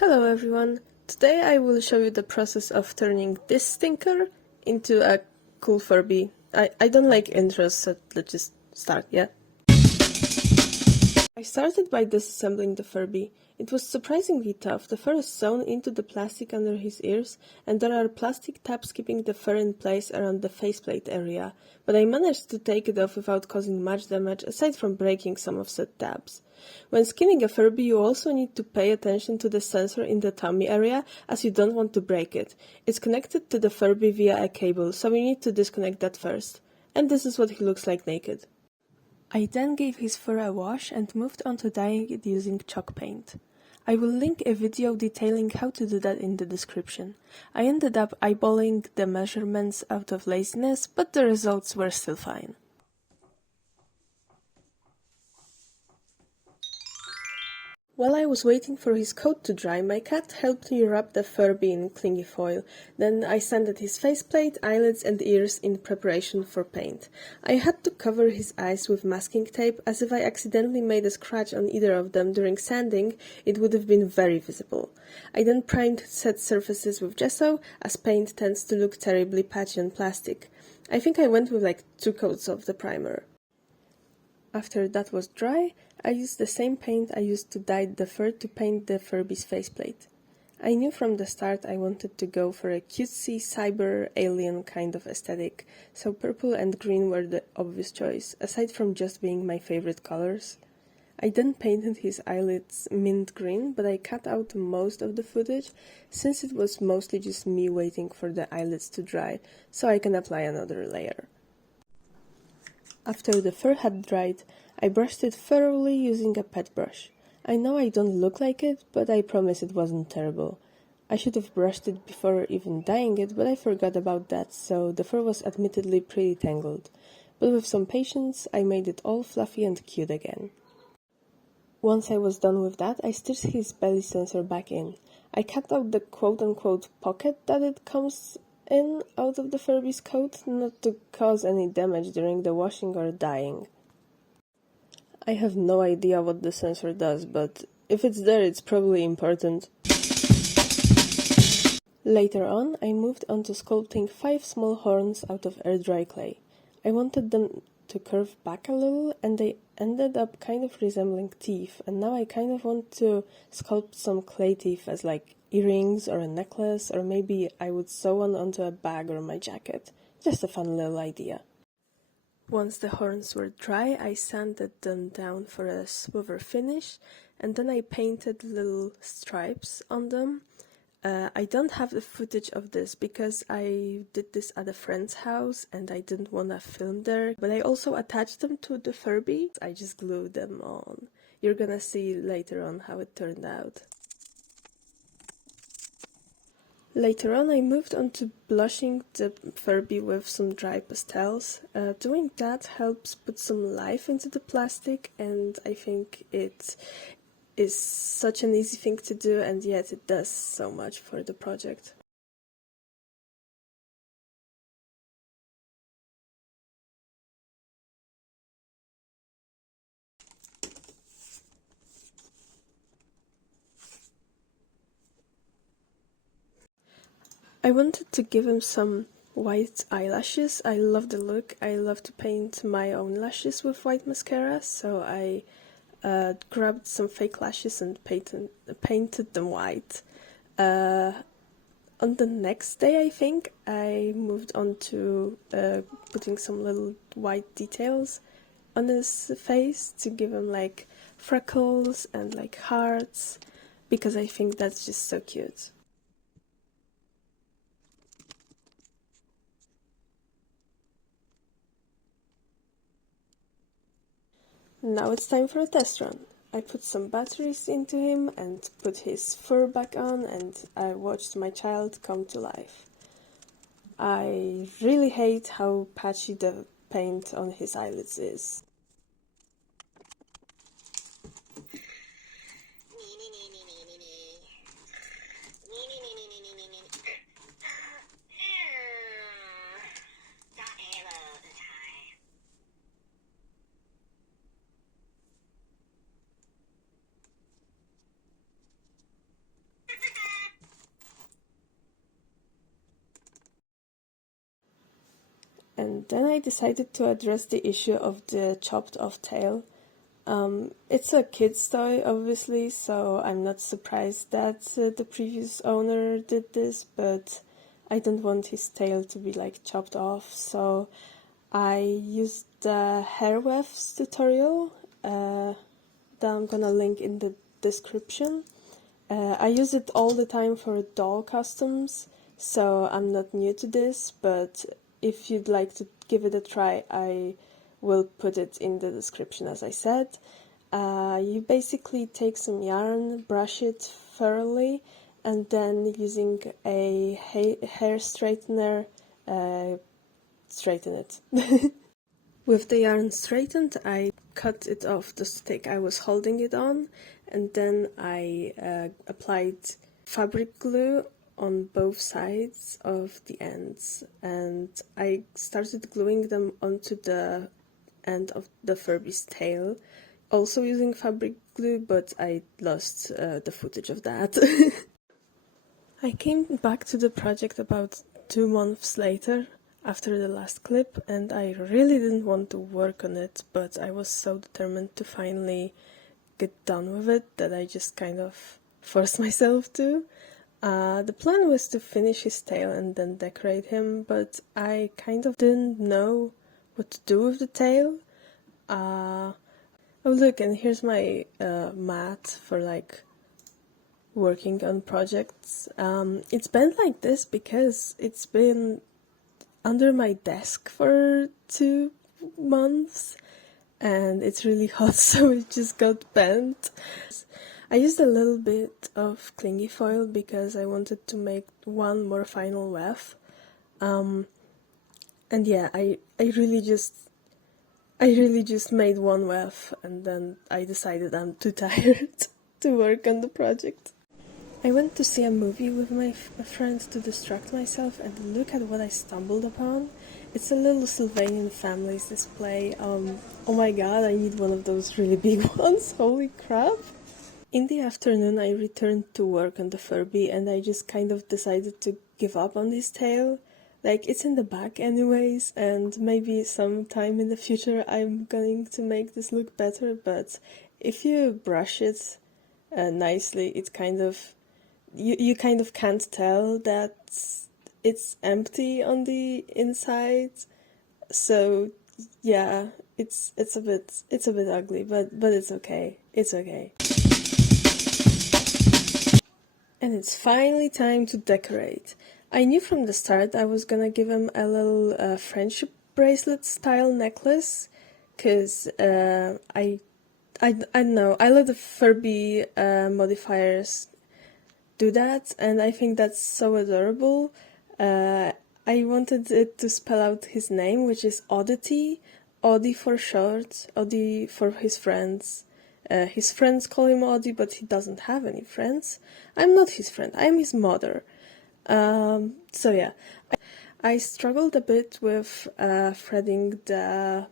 Hello everyone! Today I will show you the process of turning this stinker into a cool Furby. I don't like intros, so let's just start, yeah? I started by disassembling the Furby. It was surprisingly tough. The fur is sewn into the plastic under his ears, and there are plastic tabs keeping the fur in place around the faceplate area, but I managed to take it off without causing much damage, aside from breaking some of said tabs. When skinning a Furby, you also need to pay attention to the sensor in the tummy area, as you don't want to break it. It's connected to the Furby via a cable, so we need to disconnect that first. And this is what he looks like naked. I then gave his fur a wash and moved on to dyeing it using chalk paint. I will link a video detailing how to do that in the description. I ended up eyeballing the measurements out of laziness, but the results were still fine. While I was waiting for his coat to dry, my cat helped me wrap the Furby in clingy foil. Then I sanded his faceplate, eyelids and ears in preparation for paint. I had to cover his eyes with masking tape, as if I accidentally made a scratch on either of them during sanding, it would have been very visible. I then primed said surfaces with gesso, as paint tends to look terribly patchy on plastic. I think I went with like 2 coats of the primer. After that was dry, I used the same paint I used to dye the fur to paint the Furby's faceplate. I knew from the start I wanted to go for a cutesy cyber alien kind of aesthetic, so purple and green were the obvious choice, aside from just being my favorite colors. I then painted his eyelids mint green, but I cut out most of the footage, since it was mostly just me waiting for the eyelids to dry, so I can apply another layer. After the fur had dried, I brushed it thoroughly using a pet brush. I know I don't look like it, but I promise it wasn't terrible. I should have brushed it before even dyeing it, but I forgot about that, so the fur was admittedly pretty tangled. But with some patience, I made it all fluffy and cute again. Once I was done with that, I stitched his belly sensor back in. I cut out the quote-unquote pocket that it comes in out of the Furby's coat, not to cause any damage during the washing or dyeing. I have no idea what the sensor does, but if it's there, it's probably important. Later on, I moved on to sculpting 5 small horns out of air-dry clay. I wanted them to curve back a little, and they ended up kind of resembling teeth, and now I kind of want to sculpt some clay teeth as like earrings or a necklace, or maybe I would sew one onto a bag or my jacket. Just a fun little idea. Once the horns were dry, I sanded them down for a smoother finish, and then I painted little stripes on them. I don't have the footage of this because I did this at a friend's house and I didn't want to film there, but I also attached them to the Furby. I just glued them on. You're gonna see later on how it turned out. Later on, I moved on to blushing the Furby with some dry pastels. Doing that helps put some life into the plastic, and I think it is such an easy thing to do, and yet it does so much for the project. I wanted to give him some white eyelashes. I love the look. I love to paint my own lashes with white mascara, so I grabbed some fake lashes and painted them white. On the next day, I think, I moved on to putting some little white details on his face to give him like freckles and like hearts, because I think that's just so cute. Now it's time for a test run. I put some batteries into him and put his fur back on, and I watched my child come to life. I really hate how patchy the paint on his eyelids is. Then I decided to address the issue of the chopped off tail. It's a kid's toy, obviously, so I'm not surprised that the previous owner did this, but I don't want his tail to be like chopped off, so I used the hair wefts tutorial that I'm gonna link in the description. I use it all the time for doll customs, so I'm not new to this, but if you'd like to give it a try, I will put it in the description as I said. You basically take some yarn, brush it thoroughly, and then using a hair straightener, straighten it. With the yarn straightened, I cut it off the stick I was holding it on, and then I applied fabric glue on both sides of the ends, and I started gluing them onto the end of the Furby's tail, also using fabric glue, but I lost the footage of that. I came back to the project about 2 months later, after the last clip, and I really didn't want to work on it, but I was so determined to finally get done with it that I just kind of forced myself to. The plan was to finish his tail and then decorate him, but I kind of didn't know what to do with the tail. Oh look, and here's my mat for like working on projects. It's been like this because it's been under my desk for 2 months and it's really hot, so it just got bent. I used a little bit of clingy foil because I wanted to make one more final weft. And yeah, I really just made one weft and then I decided I'm too tired to work on the project. I went to see a movie with my friends to distract myself, and look at what I stumbled upon. It's a little Sylvanian Families display. Oh my god, I need one of those really big ones, holy crap! In the afternoon I returned to work on the Furby and I just kind of decided to give up on his tail. Like, it's in the back anyways, and maybe sometime in the future I'm going to make this look better, but if you brush it nicely, it kind of... You kind of can't tell that it's empty on the inside, so yeah, it's a bit ugly, but it's okay. It's okay. And it's finally time to decorate. I knew from the start I was gonna give him a little friendship bracelet style necklace, cause I don't know, I let the Furby modifiers do that, and I think that's so adorable. I wanted it to spell out his name, which is Oddity, Oddie for short, Oddie for his friends. His friends call him Oddie, but he doesn't have any friends. I'm not his friend, I'm his mother. So yeah, I struggled a bit with threading the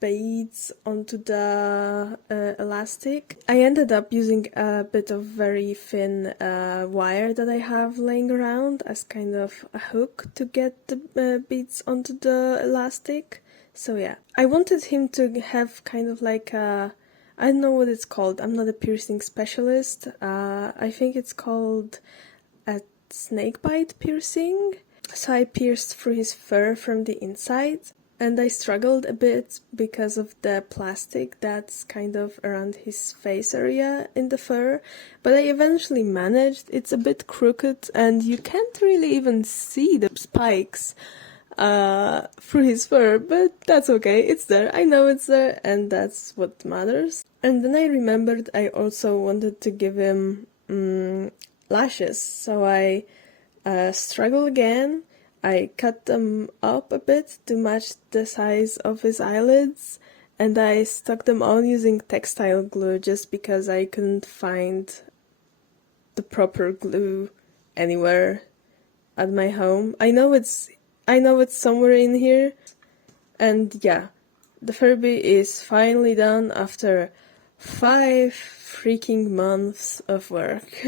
beads onto the elastic. I ended up using a bit of very thin wire that I have laying around as kind of a hook to get the beads onto the elastic. So yeah, I wanted him to have kind of like a... I don't know what it's called, I'm not a piercing specialist. I think it's called a snakebite piercing. So I pierced through his fur from the inside. And I struggled a bit because of the plastic that's kind of around his face area in the fur, but I eventually managed. It's a bit crooked and you can't really even see the spikes through his fur, but that's okay, it's there, I know it's there, and that's what matters. And then I remembered I also wanted to give him lashes, so I struggled again. I cut them up a bit to match the size of his eyelids, and I stuck them on using textile glue just because I couldn't find the proper glue anywhere at my home. I know it's somewhere in here, and yeah, the Furby is finally done after 5 freaking months of work.